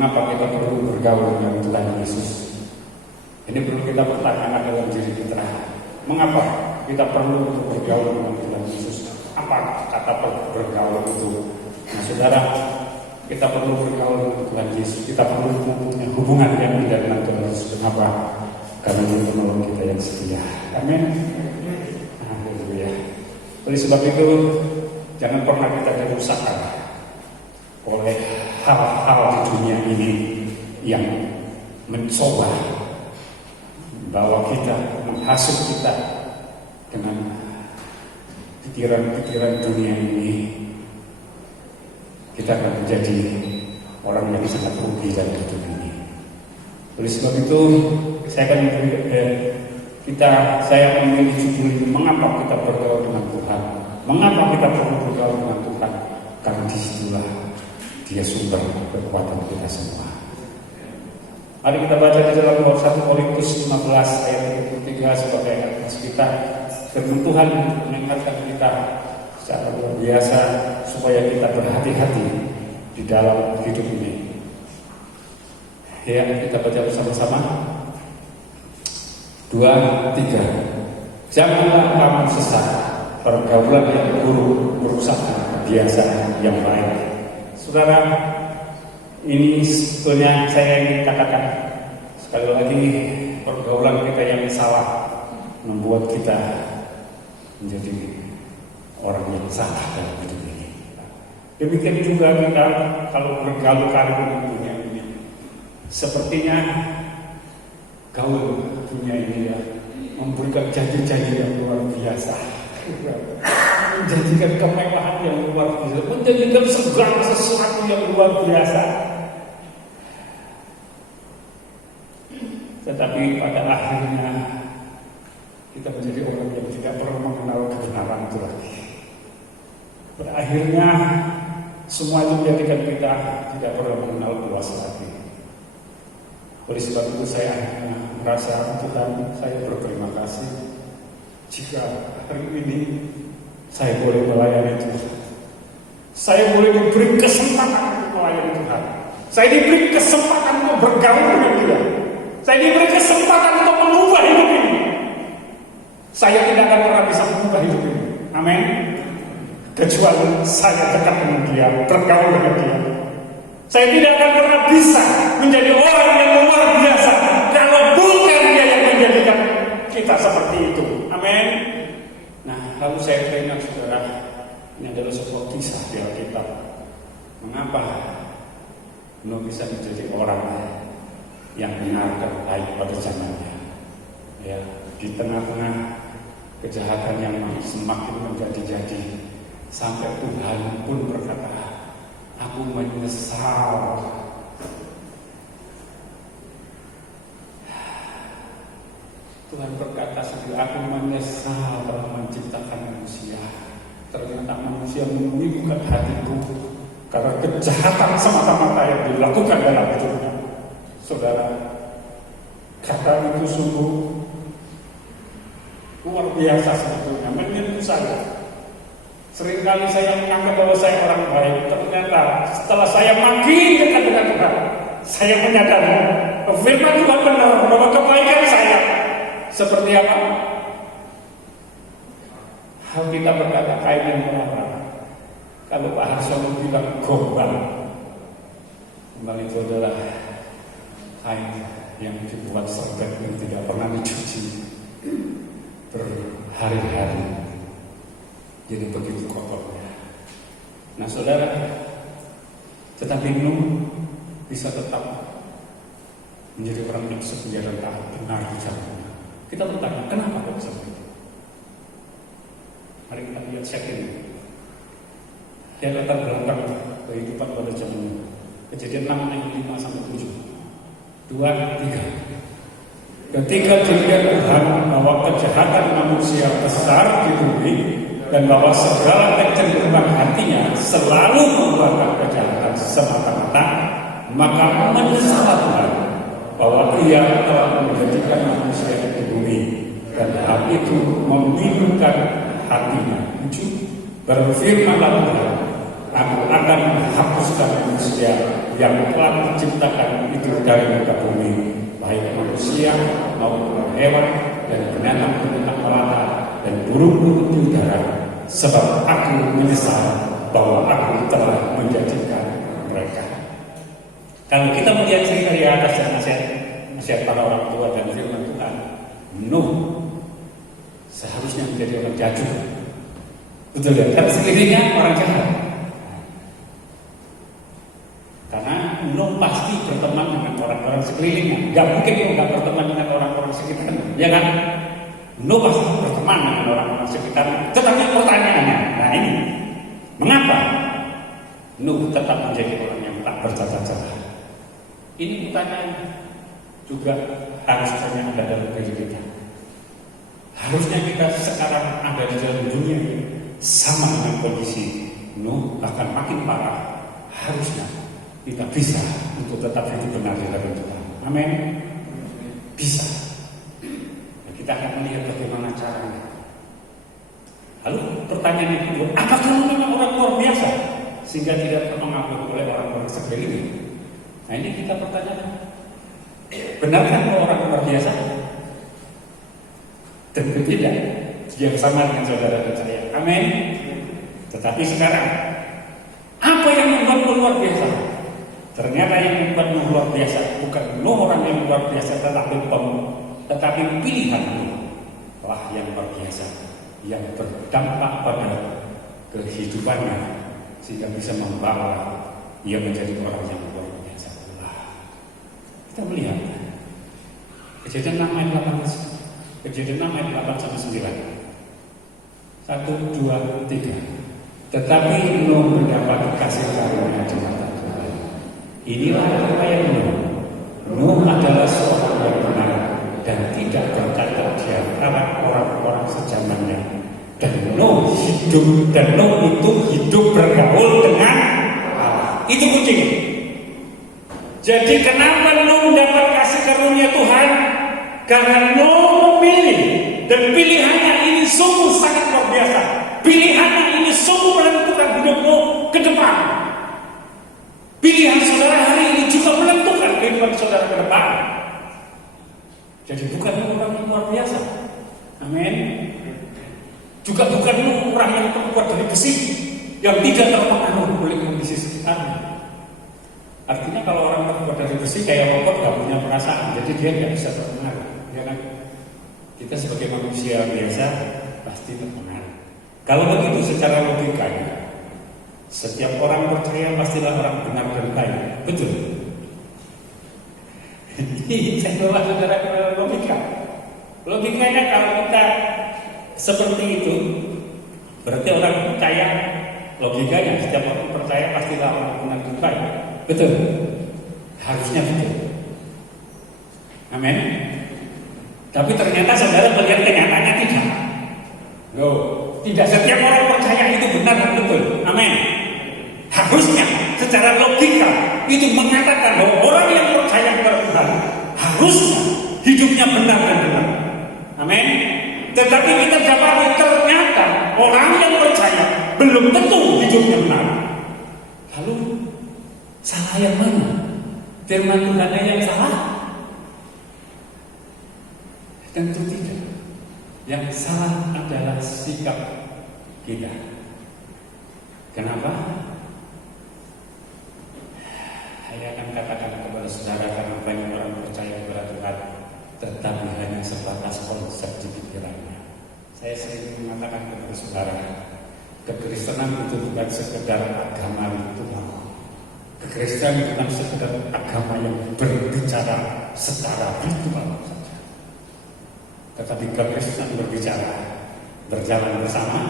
Mengapa kita perlu bergaul dengan Tuhan Yesus? Ini perlu kita pertanyakan dalam diri kita. Mengapa kita perlu bergaul dengan Tuhan Yesus? Apa kata bergaul itu? Nah saudara, kita perlu bergaul dengan Tuhan Yesus. Kita perlu mempunyai hubungan yang indah dengan Tuhan Yesus. Kenapa? Karena Dia penolong kita yang setia. Amin. Haleluya. Oleh sebab itu, jangan pernah kita dirusakkan oleh hal-hal di dunia ini yang mencoba bahwa kita, menghasut kita dengan pikiran-pikiran dunia ini. Kita akan menjadi orang yang sangat rugi dalam hidup ini. Oleh sebab itu, saya memilih judul ini, mengapa kita bergaul dengan Tuhan? Mengapa kita perlu bergaul dengan Tuhan? Karena disitulah Dia sumber kekuatan kita semua. Mari kita baca di dalam 1 Korintus 15 ayat 33 sebagai ayat kita. Firman Tuhan mengingatkan kita secara luar biasa supaya kita berhati-hati di dalam hidup ini. Ya, kita baca bersama-sama. 2, 3. Janganlah kamu sesat, pergaulan yang buruk merusak kebiasaan yang baik. Saudara, ini sebetulnya saya ingin katakan sekali lagi, pergaulan kita yang salah membuat kita menjadi orang yang salah dalam hidup ini. Demikian juga kita kalau bergaul dengan dunia ini, sepertinya gaul dunia ini ya memberikan janji-janji yang luar biasa, menjanjikan kemewahan yang luar biasa, menjanjikan segala sesuatu yang luar biasa. Tetapi pada akhirnya kita menjadi orang yang tidak pernah mengenal kebenaran itu lagi. Pada akhirnya semua itu menjadikan kita tidak pernah mengenal kuasa lagi. Oleh sebab itu saya merasa Tuhan, saya berterima kasih jika hari ini saya boleh melayani Tuhan. Saya boleh diberi kesempatan untuk melayani Tuhan. Saya diberi kesempatan untuk bergaul dengan Dia. Saya diberi kesempatan untuk mengubah hidup ini. Saya tidak akan pernah bisa mengubah hidup ini. Amin. Kecuali saya dekat dengan Dia, bergaul dengan Dia. Saya tidak akan pernah bisa menjadi orang yang luar biasa kalau bukan Dia yang menjadikan kita seperti itu. Amin. Nah, lalu saya teringat saudara, ini adalah sebuah kisah di Alkitab. Mengapa Nuh bisa menjadi orang yang benar dan baik pada zamannya? Ya, di tengah-tengah kejahatan yang semakin menjadi-jadi, sampai Tuhan pun berkata, aku menyesal. Tuhan berkata sendiri, aku menyesal telah menciptakan manusia. Ternyata manusia menyibukkan hatiku karena kejahatan semata-mata yang dilakukan dalam hidupnya. Saudara, kata itu sungguh luar biasa sebetulnya, menyentuh saya. Seringkali saya menganggap bahwa saya orang baik, ternyata setelah saya makin dekat dengan Tuhan, saya menyadari firman Tuhan benar bahwa kebaikan saya seperti apa? Kita berkata kain yang merah. Kalau Pak Harsono bilang gombal, gombal itu adalah kain yang dibuat sobek dan tidak pernah dicuci berhari-hari, jadi begitu kotornya. Nah saudara, tetapi Nuh bisa tetap menjadi orang yang setia dan taat benar di jalannya. Kita bertanya, kenapa kok bisa begitu? Mari kita lihat sekali dia latar belakang kehidupan pada zaman Kejadian 6 ayat 5 sampai 7. 2, 3. Ketika dilihat Tuhan bahwa kejahatan manusia besar di bumi dan bahwa segala kecenderungan hatinya selalu membuat kejahatan semata-mata, maka menyesal Tuhan bahwa Ia telah menjadikan manusia di bumi dan hal itu membingungkan hatinya. 7. Berfirmanlah Tuhan, aku akan menghapuskan manusia yang telah menciptakan itu dari muka bumi, baik manusia maupun hewan dan binatang-binatang melata dan burung-burung di udara, sebab aku menyesal bahwa aku telah menjadikan mereka. Kalau kita melihat cerita di atas dan nasihat para orang tua dan firman Tuhan, Nuh seharusnya menjadi orang jujur, betul ya? Karena sekelilingnya orang jahat. Karena Nuh pasti berteman dengan orang-orang sekelilingnya. Gak mungkin Nuh gak berteman dengan orang-orang sekitarnya, ya kan? Nuh pasti berteman dengan orang-orang sekitarnya. Tetapi pertanyaannya, nah ini, mengapa Nuh tetap menjadi orang yang tak bercacat celah? Ini pertanyaan juga harusnya ada dalam diri kita. Harusnya kita sekarang ada di dalam dunia sama dengan kondisi Nuh, bahkan makin parah. Harusnya kita bisa untuk tetap hidup benar di hadapan Tuhan. Amin. Bisa. Nah, kita akan melihat bagaimana caranya. Lalu pertanyaan yang kedua, apakah memang orang luar biasa sehingga tidak terpengaruh oleh orang-orang sekeliling? Nah ini kita pertanyakan, benarkah orang luar biasa? Tentu tidak. Dia sama dengan saudara dan saya. Amin. Tetapi sekarang, apa yang membuat luar biasa? Ternyata yang membuat luar biasa bukan orang yang luar biasa, tetapi pilihan lah yang luar biasa, yang berdampak pada kehidupannya sehingga bisa membawa ia menjadi orang yang luar biasa. Kita melihat Kejadian 6 ayat 8, Kejadian 6 ayat 8 sampai 9. 1, 2, 3. Tetapi Nuh mendapat kasih karunia di mata Tuhan. Inilah yang Nuh. Nuh adalah seorang yang benar dan tidak berkata di antara orang-orang sejamannya. Dan Nuh itu hidup bergaul dengan Allah. Itu kuncinya. Jadi kenapa Nuh mendapat kasih karunia Tuhan? Karena Nuh memilih, dan pilihannya ini sungguh sangat luar biasa. Pilihannya ini sungguh menentukan hidupmu ke depan. Pilihan saudara hari ini juga menentukan kehidupan saudara ke depan. Jadi bukan orang yang luar biasa. Amin. Juga bukan orang yang terbuat dari besi, yang tidak terpengaruh oleh kondisi sekitarnya. Artinya kalau orang terbuat dari besi kayak robot, gak punya perasaan, jadi dia tidak bisa terpengaruh, ya kan? Kita sebagai manusia biasa pasti terpengaruh. Kalau begitu secara logikanya, setiap orang percaya pastilah orang benar dan baik, betul? Saya bawa saudara ke logika. Logikanya kalau kita seperti itu, berarti orang percaya, logikanya setiap orang percaya pastilah orang benar dan baik. Betul, harusnya betul. Amin. Tapi ternyata saudara melihat kenyataannya tidak. Loh, tidak setiap orang percaya itu benar dan betul. Amin. Harusnya secara logika itu mengatakan bahwa orang yang percaya kepada Tuhan harusnya hidupnya benar dan benar. Amin. Tetapi kita dapati ternyata orang yang percaya belum tentu hidupnya benar. Lalu salah yang mana? Firman Tuhan yang salah? Tentu tidak. Yang salah adalah sikap kita. Kenapa? Saya akan katakan kepada saudara, karena banyak orang percaya kepada Tuhan, tetapi hanya sebatas konsep di pikirannya. Saya sering mengatakan kepada saudara, kekristenan itu bukan sekedar agama ritual. Kekristenan bukan sekedar agama yang berbicara secara ritual saja, tetapi kekristenan berbicara berjalan bersama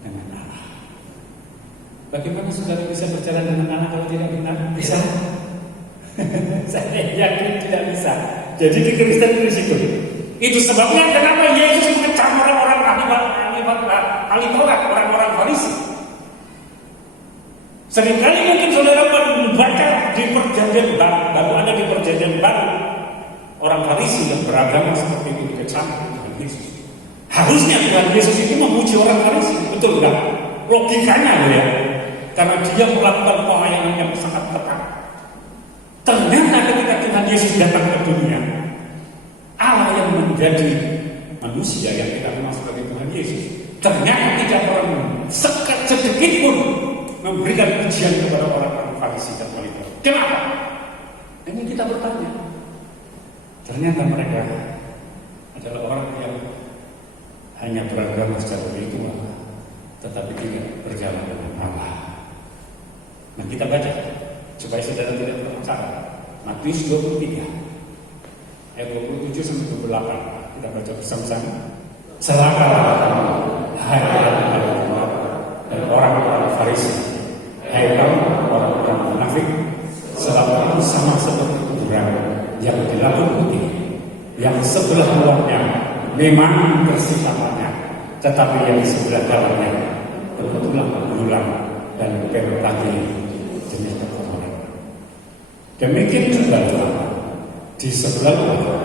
dengan Allah. Bagaimana saudara bisa berjalan dengan Allah kalau tidak benar? Bisa? Saya yakin tidak bisa. Jadi kekristenan risiko. Itu sebabnya kenapa Yesus mengecam orang-orang ahli Taurat, orang-orang Farisi. Seringkali mungkin saudara membaca di perjanjian baru, ada di perjanjian baru orang Farisi yang beragama seperti itu dikecam Tuhan Yesus. Harusnya Tuhan Yesus itu memuji orang Farisi, betul enggak? Logikanya ya, karena dia melakukan pelayanan yang sangat ketat. Ternyata ketika Tuhan Yesus datang ke dunia, Allah yang menjadi manusia yang kita kenal sebagai Tuhan Yesus, ternyata tidak pernah sedikit pun memberikan ujian kepada orang-orang Farisi dan Farisaeus. Kenapa? Ini kita bertanya. Ternyata mereka adalah orang yang hanya beragama secara ritual, tetapi tidak berjalan dengan Allah. Nah, kita baca supaya saudara tidak tersalah. Matius 23 ayat 27 sampai 28. Kita baca bersama-sama. Celakalah kamu, hai orang-orang dan orang-orang Farisi, hai kamu orang-orang munafik, sebab itu sama seperti kuburan yang dilapuk putih, yang sebelah luarnya memang bersih tanahnya, tetapi yang sebelah dalamnya berbetulan berulang dan berbagai jenis perbuatan. Demikian juga di sebelah luar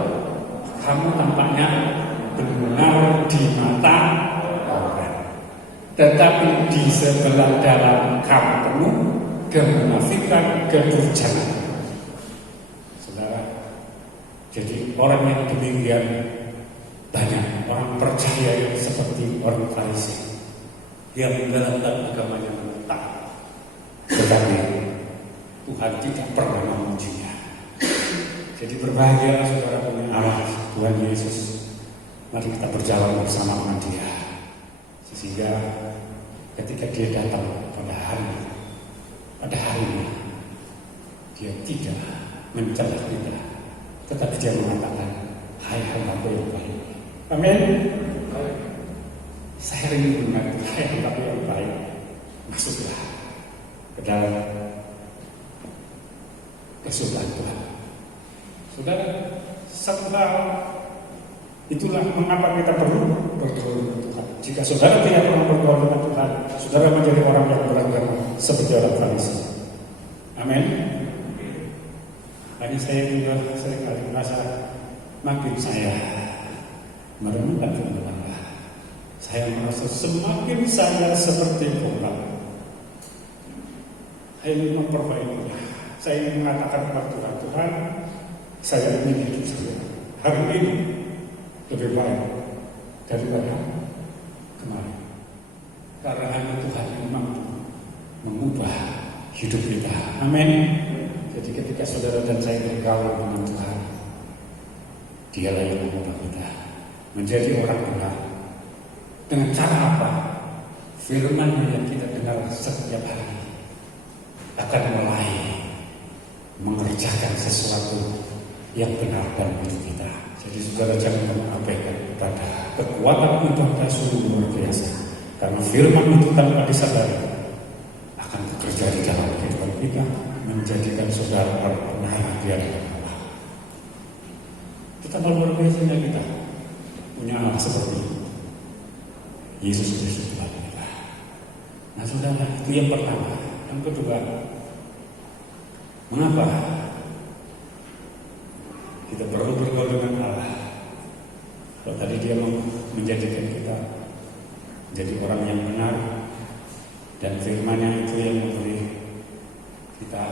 kamu tampaknya benar di mata orang, tetapi di sebelah dalam kamu penuh kemunafikan, keburukan. Saudara, jadi orang yang demikian banyak orang percaya yang seperti orang Farisi yang menjalankan agamanya mentah, tetapi Tuhan tidak pernah memujinya. Jadi berbahagialah saudara punya Allah Tuhan Yesus. Mari kita berjalan bersama dengan Dia, sehingga ketika Dia datang pada hari ini, Dia tidak mencela kita, tetapi Dia mengatakan, hai hamba-Ku yang baik. Amin. Saya rindu dengan hai hamba-Ku yang baik. Masuklah ke dalam kesukaan Tuhan. Saudara, satu hal itulah mengapa kita perlu berdoa dengan Tuhan. Jika saudara tidak pernah berdoa dengan Tuhan, saudara menjadi orang yang beragama seperti orang Farisi. Amin. Hanya saya juga seringkali merasa makin saya merenungkan firman Allah, saya merasa semakin saya seperti orang. Saya ingin memperbaikinya. Saya ingin mengatakan kepada Tuhan, Tuhan, saya ingin hidup saya hari ini lebih baik daripada kemarin. Karena hanya Tuhan yang mampu mengubah hidup kita. Amin. Jadi ketika saudara dan saya bergaul dengan Tuhan, Dialah yang mengubah kita menjadi orang benar. Dengan cara apa? Firman yang kita dengar setiap hari akan mulai mengerjakan sesuatu yang benar dalam hidup kita. Jadi saudara jangan mengabaikan kepada kekuatan ibadah sungguh luar biasa. Karena firman itu tanpa disadari akan bekerja di dalam kehidupan kita, menjadikan saudara orang benar di hadapan Allah. Betapa luar biasanya kita punya anak seperti Yesus Kristus Tuhan kita. Nah saudara, itu yang pertama. Yang kedua, mengapa kita perlu bergaul dengan Allah? Kalau tadi Dia mau menjadikan kita menjadi orang yang benar, dan firman-Nya itu yang memberi kita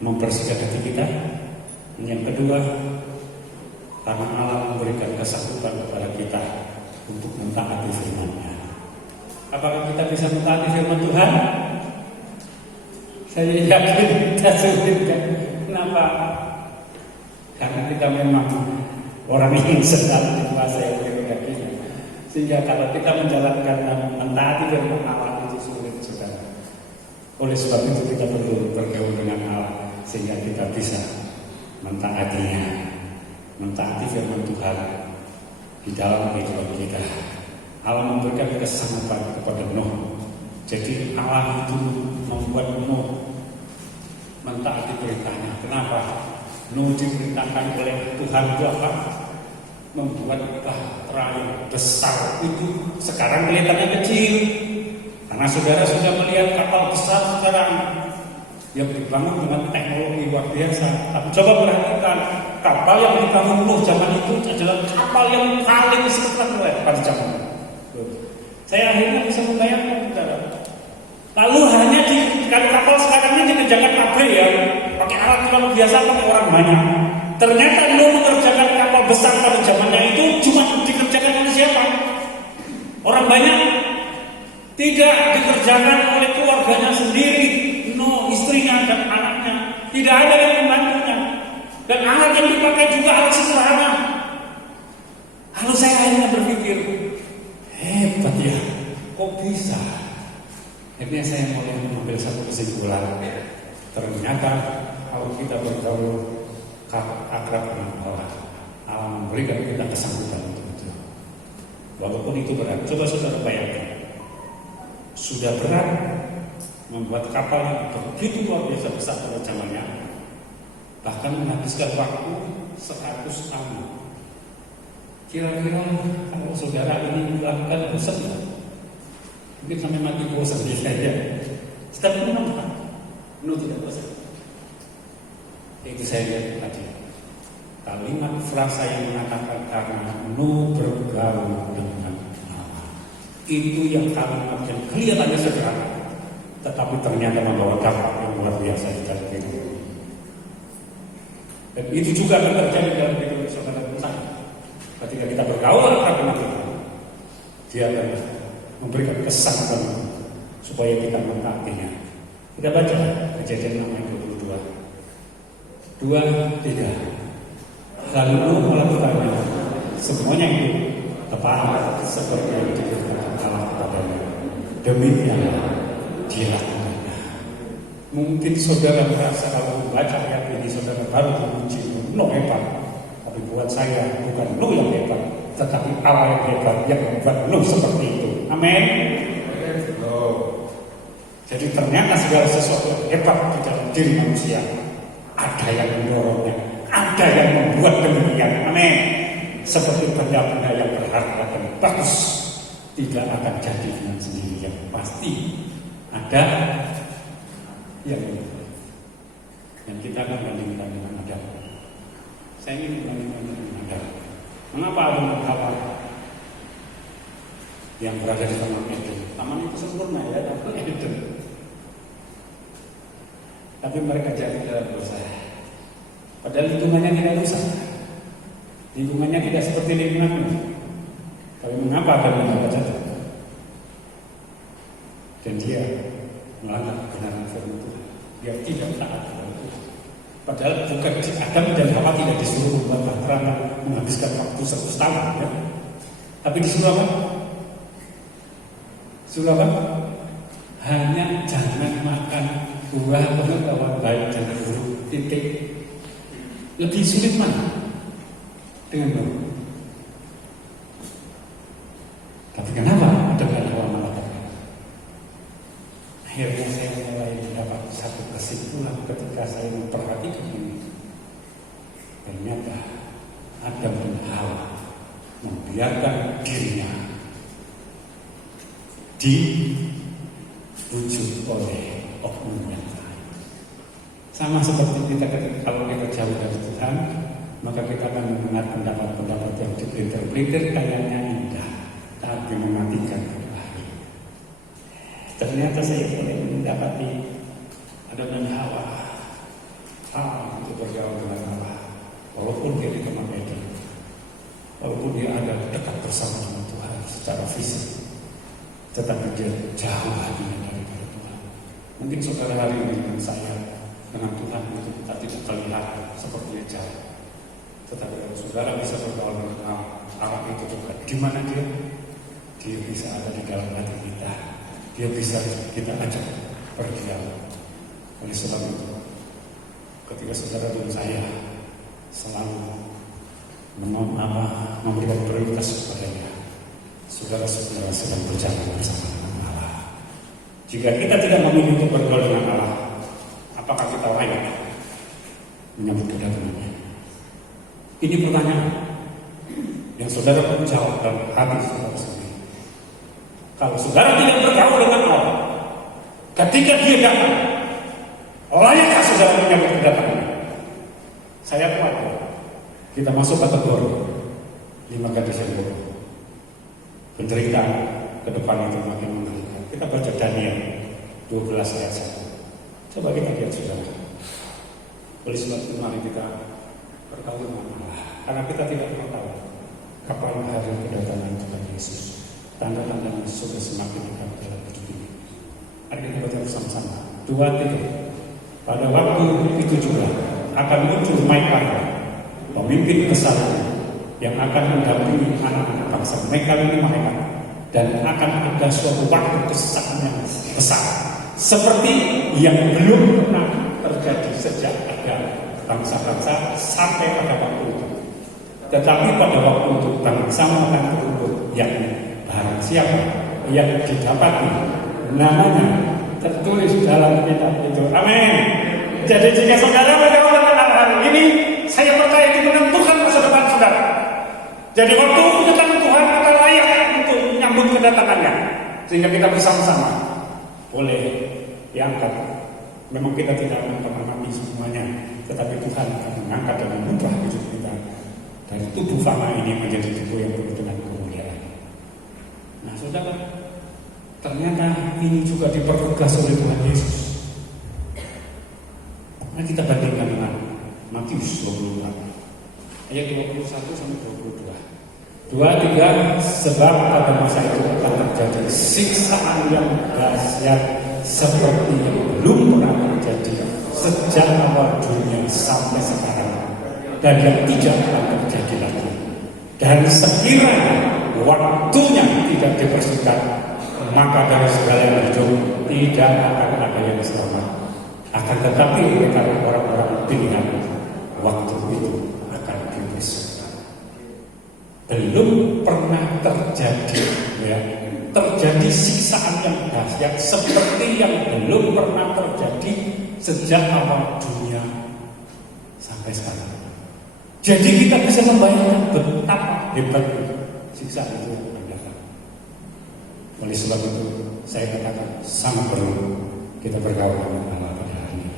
membersihkan hati kita. Yang kedua, karena Allah memberikan kesanggupan kepada kita untuk mentaati firman-Nya. Apakah kita bisa mentaati firman Tuhan? Saya yakin kita sulit. Kenapa? Karena kita memang orang yang sedang dikuasai oleh kehendaknya. Sehingga kalau kita menjalankan dan mentaati firman Allah itu sulit, saudara. Oleh sebab itu kita perlu bergaul dengan Allah sehingga kita bisa mentaatinya, mentaati firman Tuhan di dalam kehidupan kita. Allah memberikan kesanggupan kepada Nuh. Jadi Allah itu membuat Nuh mentaati perintahnya. Kenapa? Nuh diperintahkan oleh Tuhan itu apa? Membuat bahtera yang besar itu sekarang kelihatannya kecil. Karena saudara sudah melihat kapal besar sekarang yang dibangun dengan teknologi luar biasa. Tapi coba perhatikan, kapal yang dibangun Nuh zaman itu adalah kapal yang paling spektakuler pada zaman itu. Saya akhirnya bisa membayangkan, saudara. Lalu hanya di kapal sekarang ini dikerjakan pabrik ya, kapal biasa pakai orang banyak. Ternyata Nuh mengerjakan kapal besar pada zamannya itu cuma dikerjakan oleh siapa? Orang banyak. Tidak dikerjakan oleh keluarganya sendiri. Nuh, istrinya dan anaknya. Tidak ada yang membantunya. Dan alat yang dipakai juga alat sederhana. Lalu saya hanya berpikir, hebat ya, kok bisa? Akhirnya saya mulai mengambil satu kesimpulan. Ternyata kalau kita bergaul akrab dengan Allah, Allah memberikan kita kesanggupan untuk itu. Walaupun itu berat. Coba saudara bayangkan, sudah berat membuat kapal yang begitu luar biasa besar pada zamannya, bahkan menghabiskan waktu 100 tahun. Kira-kira kalau saudara ini melakukan bosan ya? Mungkin sampai mati bosan saja. Tetapi kenapa? Nuh tidak bosan. Itu saya lihat tadi. Kalimat frasa yang mengatakan karena Nuh bergaul dengan Allah. Itu yang kalimat yang kelihatannya sederhana, tetapi ternyata membawa dampak yang luar biasa di dalam hidup. Dan itu juga akan terjadi dalam hidup saudara dan saya. Ketika kita bergaul dengan Allah, Dia akan memberikan kesanggupan supaya kita mentaatinya. Kita baca Kejadian 6 ayat 22. 2, 3. Lalu Nuh melakukannya semuanya itu tepat seperti yang dikatakan Allah kepadanya. Demikian Dia lakukannya. Mungkin saudara merasa kalau membaca ayat ini saudara baru memuji Nuh hebat. Tapi buat saya bukan Nuh yang hebat, tetapi Allah yang hebat yang membuat Nuh seperti itu. Amin. Jadi ternyata segala sesuatu yang hebat di dalam diri manusia, ada yang mendorongnya, ada yang membuat demikian. Amin. Seperti benda-benda yang berharga dan bagus tidak akan jadi dengan sendirinya. Pasti ada yang kita akan bandingkan dengan Adam. Saya ingin membandingkan dengan Adam. Mengapa Adam dan Hawa yang berada di Taman Eden? Taman itu sempurna ya, Taman Eden. Tapi mereka jatuh dalam dosa. Padahal lingkungannya tidak dosa. Lingkungannya tidak seperti lingkungannya. Tapi mengapa Adam dan Hawa jatuh? Dan dia melanggar kebenaran firman Tuhan. Dia tidak taat kepada Tuhan. Padahal bukan Adam dan Hawa tidak disuruh membuat bahtera menghabiskan waktu 100 tahun ya. Tapi disuruh apa? Disuruh apa? Hanya jangan makan buah pengetahuan baik dan buruk. Titik. Lebih sulit mana? Dengan Nuh. Tapi kenapa Adam dan Hawa melakukan? Akhirnya saya mulai mendapat satu kesimpulan ketika saya memperhatikan ini. Ternyata Adam dan Hawa membiarkan dirinya dibujuk oleh oknum yang lain. Sama seperti kita kalau kita jauh dari Tuhan, maka kita akan mendengar pendapat-pendapat yang dipelintir-pelintir kayaknya indah, tapi mematikan. Ternyata saya mulai mendapati Adam dan Hawa untuk bergaul dengan Allah. Walaupun dia di Taman Eden, walaupun dia ada dekat bersama dengan Tuhan secara fisik, tetapi dia jauh hatinya daripada Tuhan. Mungkin saudara hari ini dengan saya, dengan Tuhan itu kita tidak terlihat seperti jauh. Tetapi kalau saudara bisa bergaul dengan Allah itu juga, di mana dia? Dia bisa ada di dalam hati kita. Dia bisa kita ajak berdialog. Oleh sebab itu, ketika saudara dan saya selalu memberikan prioritas kepadanya, saudara-saudara sedang berjalan bersama dengan Allah. Jika kita tidak memilih untuk bergaul dengan Allah, apakah kita layak menyambut kedatangannya? Ini pertanyaan yang saudara perlu jawab dalam hati saudara sendiri. Kalau saudara tidak bergaul dengan Allah, ketika dia datang, layakkah saudara menyambut kedatangannya? Saya khawatir kita masuk kategori 5 gadis yang buruk. Penderitaan ke depan itu makin mengerikan. Kita baca Daniel 12 ayat 1. Coba kita lihat saudara. Oleh sebab itu mari kita bergaul dengan Allah, karena kita tidak pernah tahu kapan hari kedatangan Tuhan Yesus. Tanda-tanda sudah semakin dekat dalam hidup ini. Mari kita baca bersama-sama 2-3. Pada waktu itu juga akan muncul Mikael, pemimpin besar yang akan mendampingi anak-anak bangsa mereka ini mereka, dan akan ada suatu waktu kesesakan yang besar seperti yang belum pernah terjadi sejak ada bangsa-bangsa sampai pada waktu itu. Tetapi pada waktu itu bangsa akan terkumpul, yang barang siapa yang didapati namanya tertulis dalam kitab itu. Amin. Jadi jika saudara bergaul dengan hari ini, saya percaya itu menentukan masa depan saudara. Jadi waktu kedatangan Tuhan kita layak untuk menyambut kedatangannya, sehingga kita bersama-sama boleh diangkat. Memang kita tidak akan pernah mati semuanya, tetapi Tuhan akan mengangkat dan mengubah hidup kita dari tubuh fana ini menjadi tubuh yang penuh dengan kemuliaan. Nah saudara, ternyata ini juga dipertegas oleh Tuhan Yesus. Mari kita bandingkan dengan Matius 24 ayat 21 sampai 22. 2-3. Sebab pada masa itu akan terjadi siksaan yang dahsyat seperti yang belum pernah terjadi sejak awal dunia sampai sekarang, dan yang tidak akan terjadi lagi. Dan sekiranya waktunya tidak dipersingkat, maka dari segala yang hidup tidak akan ada yang selamat. Akan tetapi mereka orang-orang pilihan, waktu itu akan dipersingkat. Belum pernah terjadi, ya, terjadi siksaan yang dahsyat seperti yang belum pernah terjadi sejak awal dunia sampai sekarang. Jadi kita bisa membayangkan betapa hebat siksaan itu akan datang. Oleh sebab itu saya katakan sangat perlu kita bergaul dengan Allah pada hari ini.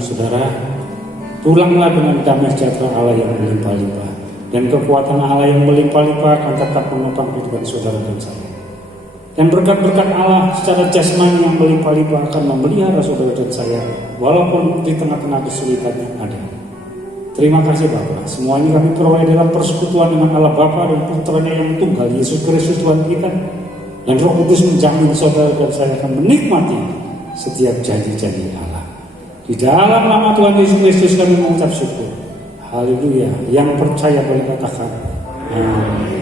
Saudara, tulanglah dengan damai sejahtera Allah yang berlimpah-limpah, dan kekuatan Allah yang berlimpah-limpah akan tetap menopang kehidupan saudara dan saya. Dan berkat-berkat Allah secara jasmani yang melimpah-limpah akan memelihara saudara dan saya walaupun di tengah-tengah kesulitan yang ada. Terima kasih Bapa. Semua ini kami peroleh dalam persekutuan dengan Allah Bapa dan Putranya yang tunggal, Yesus Kristus Tuhan kita. Dan Roh Kudus menjamin saudara dan saya akan menikmati setiap janji-janji Allah. Di dalam nama Tuhan Yesus Kristus kami mengucap syukur. Haleluya. Yang percaya boleh katakan amin.